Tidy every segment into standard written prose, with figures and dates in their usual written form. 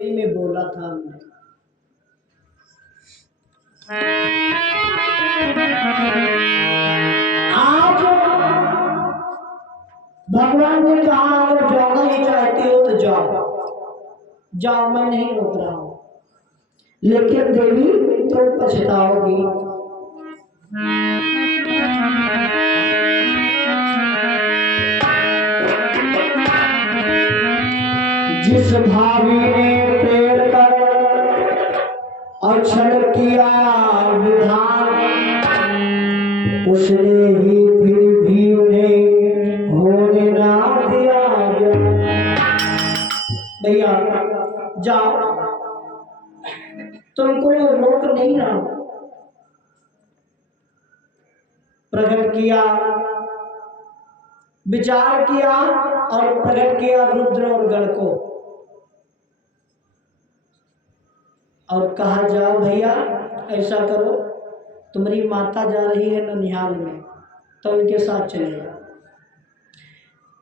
में बोला था हमने। आज भगवान ने कहा अगर जाना ही चाहते हो तो जाओ जाओ, मैं नहीं रोक रहा हूं, लेकिन देवी तुम पछताओगी। जिस भावी ने प्रेर कर और छल किया विधान, उसने ही फिर भी उन्हें होने ना दिया। भैया जाओ, तुमको रोक नहीं रहा। प्रकट किया, विचार किया और प्रकट किया रुद्र और गण को और कहा जाओ भैया ऐसा करो, तुम्हारी माता जा रही है ननिहाल में तो उनके साथ चले जाओ।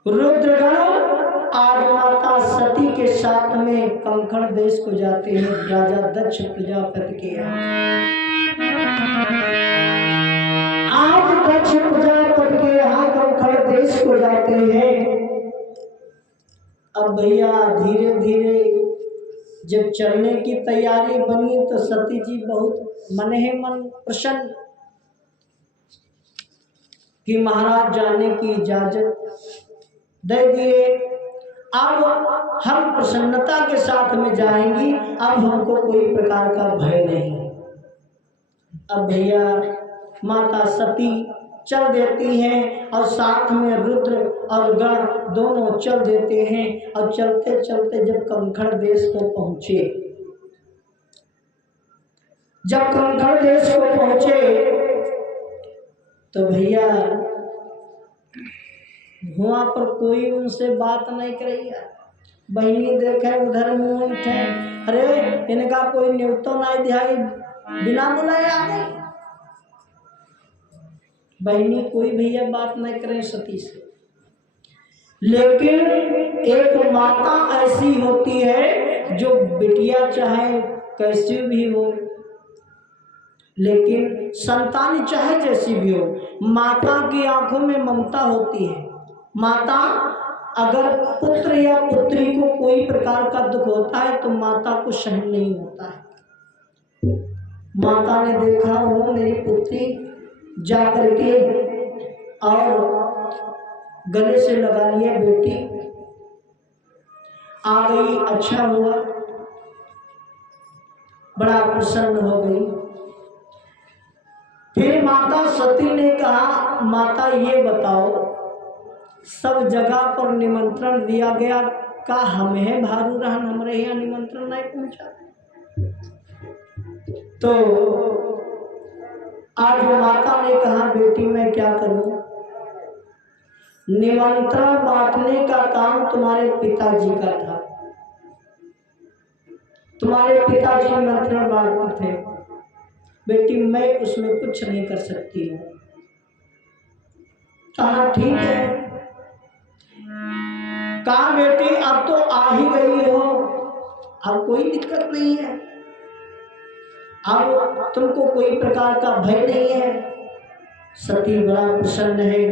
रुद्रगण आज माता सती के साथ में कंकड़ देश को जाते हैं, राजा दक्ष प्रजापति के यहाँ। आज दक्ष प्रजापति के यहाँ कंकड़ देश को जाते हैं। अब भैया धीरे धीरे जब चलने की तैयारी बनी तो सती जी बहुत मन ही मन प्रसन्न कि महाराज जाने की इजाजत दे दिए। अब हम प्रसन्नता के साथ में जाएंगी, अब हमको कोई प्रकार का भय नहीं। अब भैया माता सती चल देती हैं और साथ में रुद्र और गण दोनों चल देते हैं। और चलते चलते जब कंकड़ देश को पहुंचे, जब कंकड़ देश को पहुंचे तो भैया वहां पर कोई उनसे बात नहीं करी। बहनी देखे उधर मुंह उठे, अरे इनका कोई न्योतो नहीं दिखाई, बिना बुलाए आ गई। बहनी कोई भैया बात नहीं करे सती से। लेकिन एक माता ऐसी होती है जो बिटिया चाहे कैसी भी हो, लेकिन संतान चाहे जैसी भी हो, माता की आंखों में ममता होती है। माता अगर पुत्र या पुत्री को कोई प्रकार का दुख होता है तो माता को सहन नहीं होता है। माता ने देखा हो मेरी पुत्री जा करके और गले से लगा लिया, बेटी आ गई, अच्छा हुआ, बड़ा प्रसन्न हो गई। फिर माता सती ने कहा माता ये बताओ, सब जगह पर निमंत्रण दिया गया का हमें भारू रहन हमारे यहाँ निमंत्रण नहीं पहुंचा। तो आज माता ने कहा बेटी मैं क्या करूं, निमंत्रण बांटने का काम तुम्हारे पिताजी का था, तुम्हारे पिताजी निमंत्रण बांटते थे, बेटी मैं उसमें कुछ नहीं कर सकती हूँ। कहा ठीक है। कहा बेटी अब तो आ ही गई हो, अब कोई दिक्कत नहीं है, अब तुमको कोई प्रकार का भय नहीं है। सती बड़ा प्रसन्न है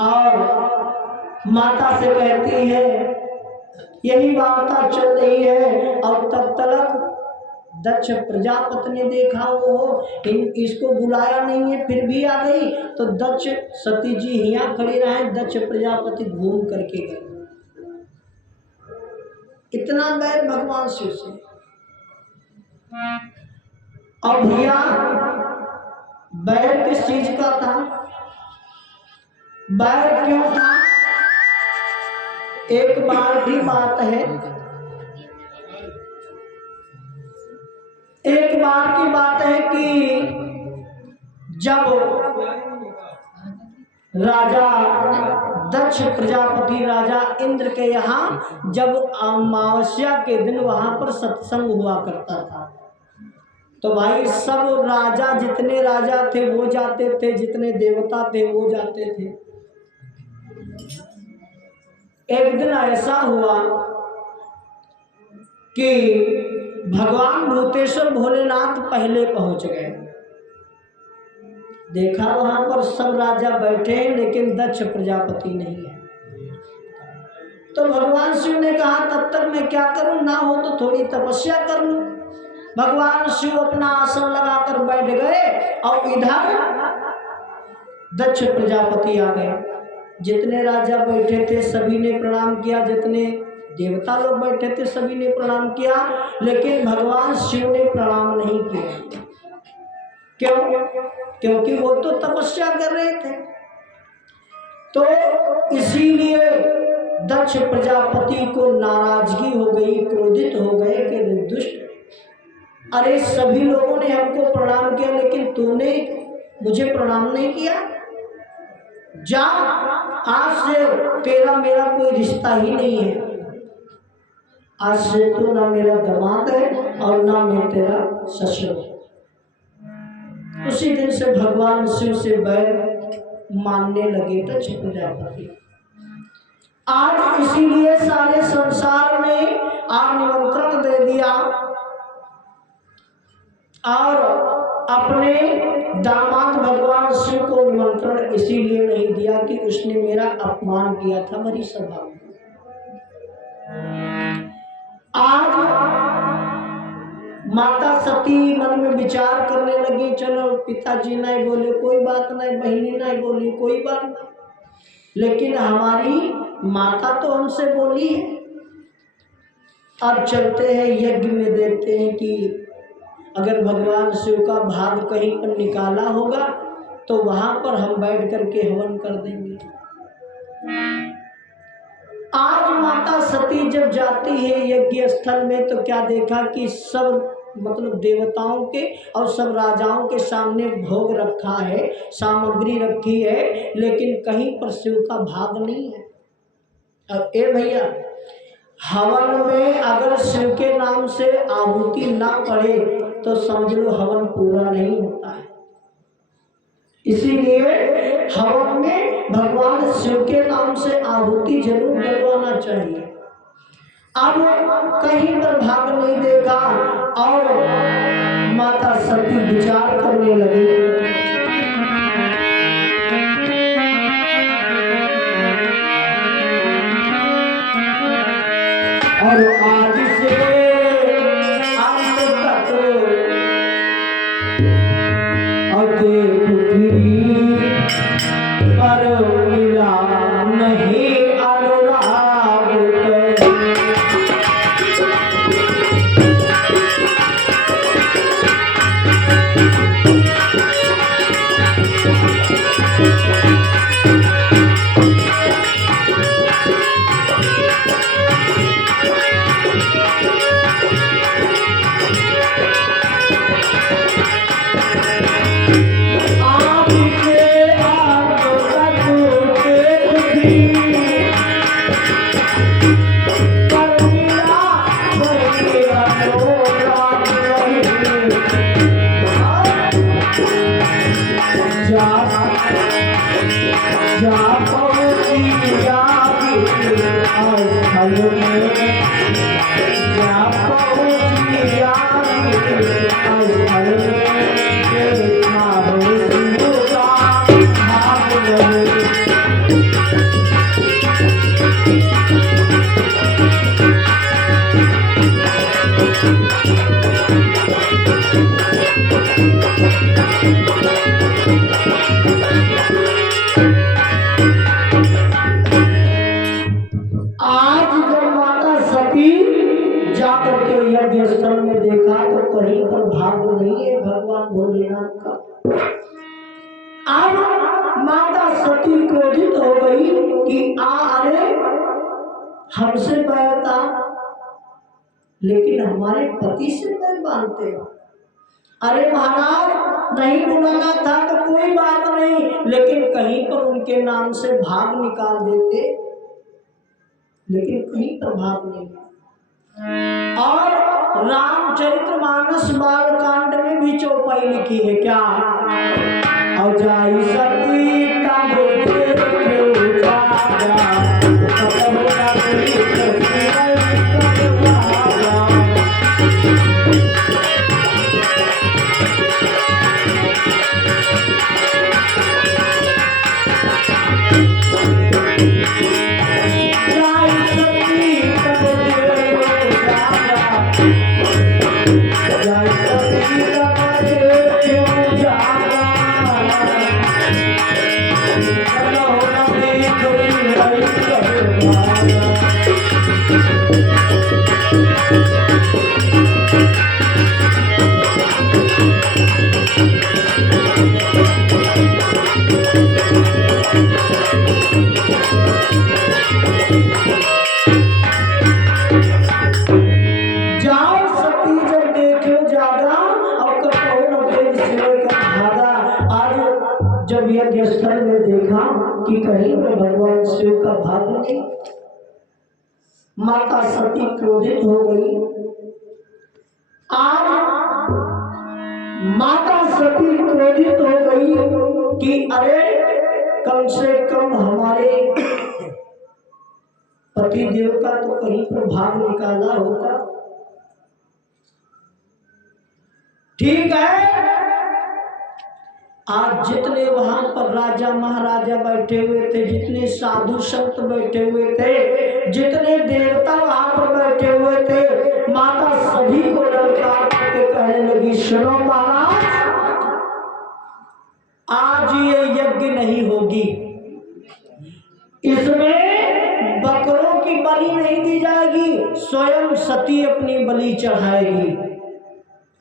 और माता से कहती है यही वार्ता चल रही है और तब तक दक्ष प्रजापति ने देखा वो इसको बुलाया नहीं है फिर भी आ गई। तो दक्ष सती जी यहाँ खड़ी रहे, दक्ष प्रजापति घूम करके गए। इतना बैर भगवान शिव से। और भैया बैर किस चीज का था, बैर क्यों था? एक बार की बात है, एक बार की बात है कि जब राजा दक्ष प्रजापति राजा इंद्र के यहाँ जब अमावस्या के दिन वहां पर सत्संग हुआ करता था, तो भाई सब राजा जितने राजा थे वो जाते थे, जितने देवता थे वो जाते थे। एक दिन ऐसा हुआ कि भगवान भूतेश्वर भोलेनाथ पहले पहुंच गए। देखा वहां पर सब राजा बैठे हैं लेकिन दक्ष प्रजापति नहीं है। तो भगवान शिव ने कहा तब तक मैं क्या करूं, ना हो तो थोड़ी तपस्या कर लूं। भगवान शिव अपना आसन लगाकर बैठ गए और इधर दक्ष प्रजापति आ गए। जितने राजा बैठे थे सभी ने प्रणाम किया, जितने देवता लोग बैठे थे सभी ने प्रणाम किया, लेकिन भगवान शिव ने प्रणाम नहीं किया। क्यों? क्योंकि वो तो तपस्या कर रहे थे। तो इसीलिए दक्ष प्रजापति को नाराजगी हो गई, क्रोधित हो गए कि दुष्ट, अरे सभी लोगों ने हमको प्रणाम किया लेकिन तूने मुझे प्रणाम नहीं किया। जा, आज से तेरा मेरा कोई रिश्ता ही नहीं है। आज से तू ना मेरा दामाद है और ना मैं तेरा ससुर। उसी दिन से भगवान शिव से बैर मानने लगे दक्ष प्रजापति। आज इसीलिए सारे संसार में आप निमंत्रण दे दिया और अपने दामाद भगवान शिव को निमंत्रण इसीलिए नहीं दिया कि उसने मेरा अपमान किया था मेरी सभा में। आज माता सती मन में विचार करने लगी, चलो पिताजी नहीं बोले कोई बात नहीं, बहनी नहीं बोली कोई बात नहीं, लेकिन हमारी माता तो हमसे बोली है। अब चलते हैं यज्ञ में, देखते हैं कि अगर भगवान शिव का भाग कहीं पर निकाला होगा तो वहां पर हम बैठ करके हवन कर देंगे। आज माता सती जब जाती है यज्ञ स्थल में तो क्या देखा कि सब मतलब देवताओं के और सब राजाओं के सामने भोग रखा है, सामग्री रखी है, लेकिन कहीं पर शिव का भाग नहीं है। अब ए भैया, हवन में अगर शिव के नाम से आहुति ना पड़े तो समझ लो हवन पूरा नहीं होता है। इसीलिए हवन में भगवान शिव के नाम से आहुति जरूर डलवाना चाहिए। अब कहीं पर भाग नहीं देखा और माता सती विचार करने लगी। और आज से अंत तक पर मिला नहीं अनुराग स्थल में देखा तो कहीं पर भाग नहीं है भगवान भोलेनाथ का। अब माता सती क्रोधित हो गई कि अरे हमसे बैर था लेकिन हमारे पति से बैर बांधते हो। अरे महाराज नहीं बुलाना था तो कोई बात नहीं, लेकिन कहीं पर उनके नाम से भाग निकाल देते, लेकिन कहीं पर भाग नहीं। और रामचरितमानस बालकांड में भी चौपाई लिखी है क्या, और जाई सती का स्थल में देखा कि कहीं पर भगवान शिव का भाग नहीं। माता सती क्रोधित हो गई। आज माता सती क्रोधित हो गई कि अरे कम से कम हमारे पति देव का तो कहीं पर भाग निकाला होता। ठीक है, आज जितने वहां पर राजा महाराजा बैठे हुए थे, जितने साधु संत बैठे हुए थे, जितने देवता वहां पर बैठे हुए थे, माता सभी को ललकार के कहने लगी, सुनो महाराज, आज ये यज्ञ नहीं होगी, इसमें बकरों की बलि नहीं दी जाएगी, स्वयं सती अपनी बलि चढ़ाएगी।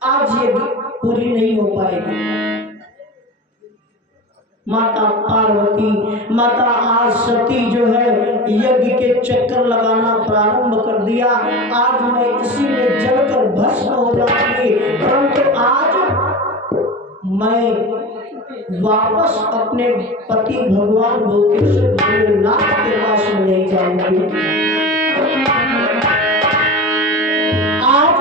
आज ये पूरी नहीं हो पाएगी। माता पार्वती, माता आज सती जो है यज्ञ के चक्कर लगाना प्रारंभ कर दिया। आज मैं इसी में जलकर भस्म हो जाऊंगी, परंतु आज मैं वापस अपने पति भगवान भोलेश्वर भोलेनाथ के पास में नहीं जाऊंगी। आज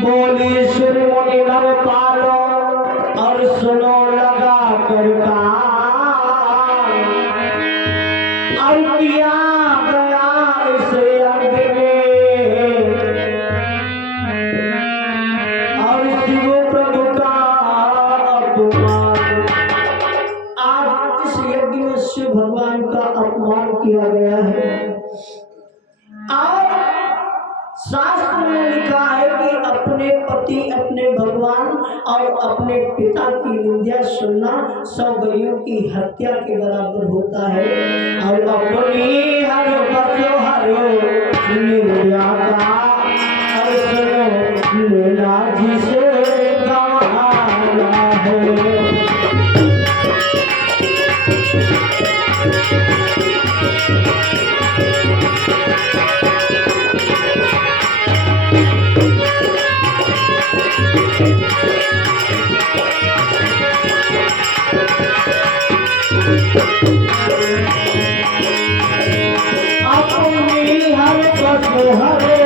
बोली सुर मुनि नर पालो और सुनो लगा कर और किया गया इसे यज्ञ में और शिव प्रभु का अपमान। आज इस यज्ञ में शिव भगवान का अपमान किया गया है। और शास्त्र में लिखा है कि अपने पति, अपने भगवान और अपने पिता की निंदा सुनना 100 गैयों की हत्या के बराबर होता है। और अपनी हर बसो हरो निंदा का और सुनो लेना जिसे गवारा है। अपनी हर बसो हरो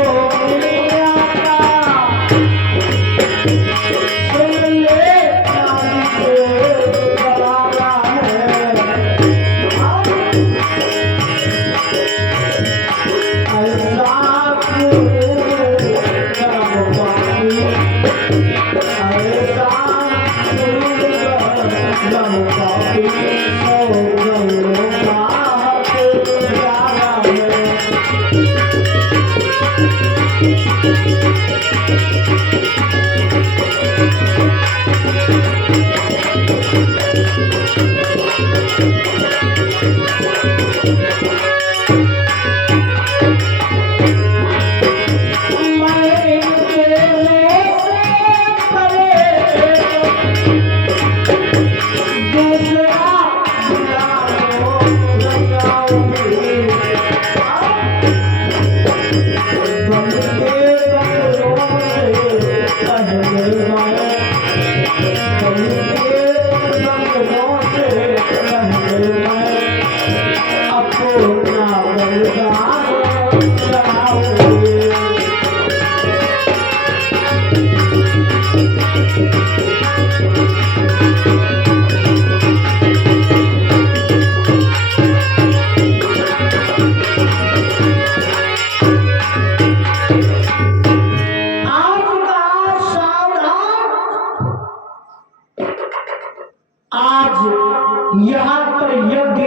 यहाँ पर यज्ञ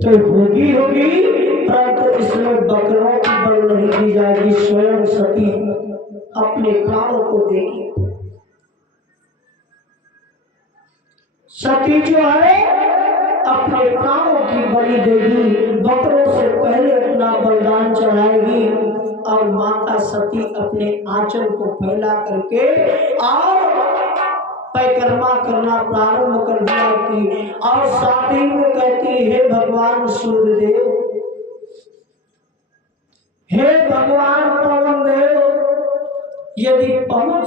तो होगी, परंतु इसमें बकरों की बलि नहीं दी जाएगी। स्वयं सती अपने प्राणों को देगी। सती जो है अपने प्राणों की बलि देगी, बकरों से पहले अपना बलिदान चढ़ाएगी। और माता सती अपने आंचल को फैला करके और परिक्रमा करना प्रारंभ कर दिया कि और साथ ही में कहती, हे भगवान सूर्यदेव, हे भगवान पवन देव, यदि पहुंच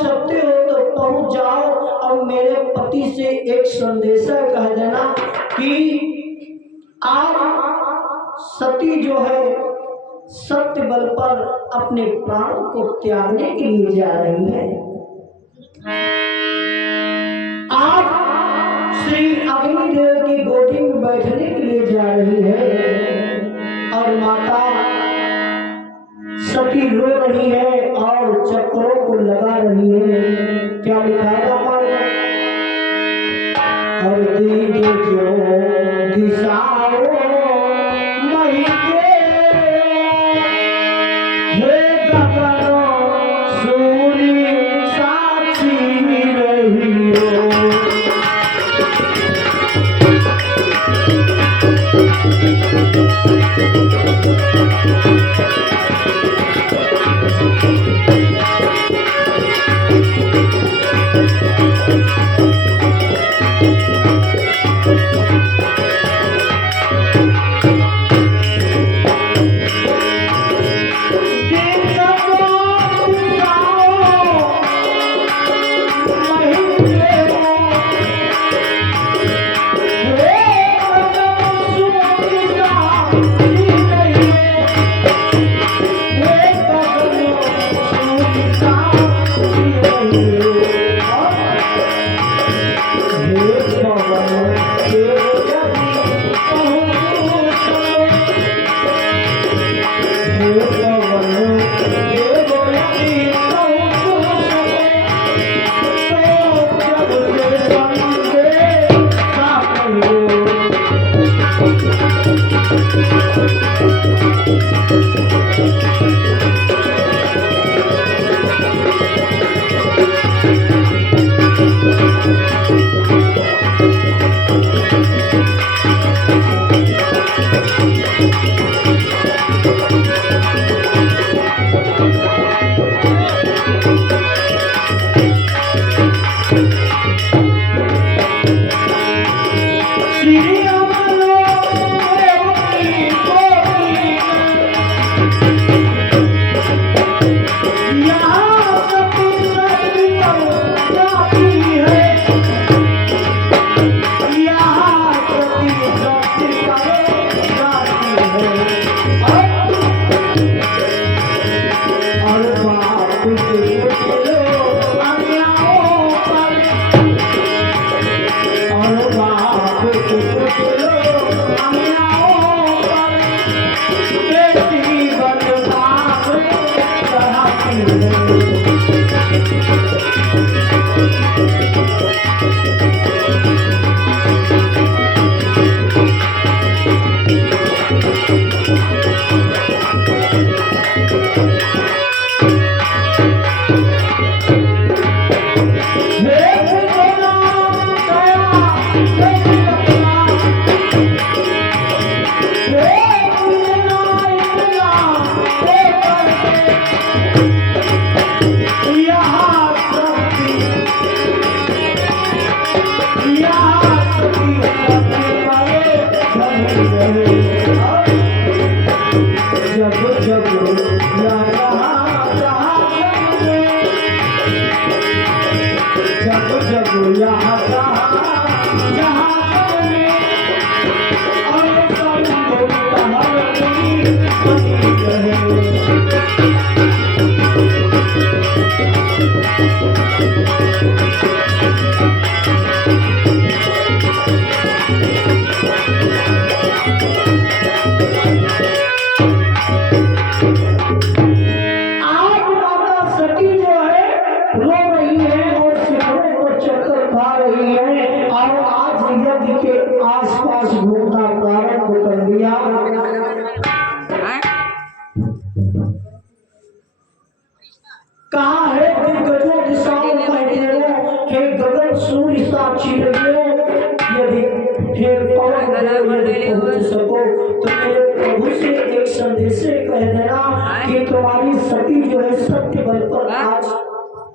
सकते हो तो पहुंच जाओ और मेरे पति से एक संदेशा कह देना कि आज सती जो है सत्य बल पर अपने प्राणों को त्यागने के लिए जा रही है। आज श्री अग्निदेव की गोदी में बैठने के लिए जा रही है और माता सती रो रही है और चक्रों को लगा रही है। क्या लिखा है रामायण में? और दीजिए जो दिशाओं मही के हे गगनों सूर्य साक्षी रही हो।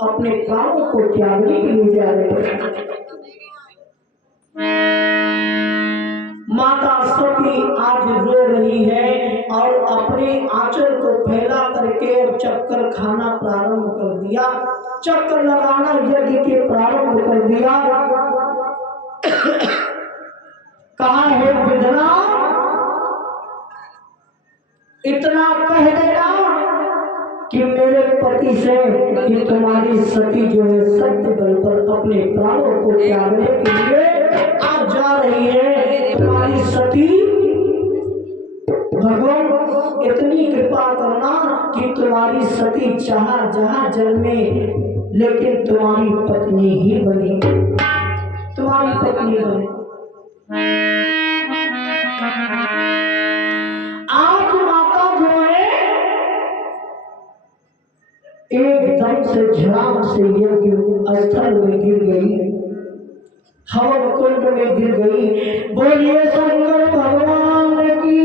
अपने प्राणों को त्यागने के लिए जा रहे हैं। माता सती आज रो रही है और अपने आंचल को फैला करके चक्कर खाना प्रारंभ कर दिया। चक्र लगाना यज्ञ के प्रारंभ कर दिया। कहा है विधना, इतना कह देना कि मेरे पति से कि तुम्हारी सती जो है सत्य बल पर अपने प्राणों को त्यागने के लिए आज जा रही है। तुम्हारी सती, भगवान इतनी कृपा करना कि तुम्हारी सती जहां जहां जन्मे लेकिन तुम्हारी पत्नी ही बनी, तुम्हारी पत्नी बने। आज माता जो है एकदम से झड़ाम से यज्ञ स्थल में गिर गई, हवन कुंड में गिर गई। बोलिए शंकर भगवान की।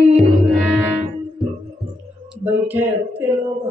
बैठे लोग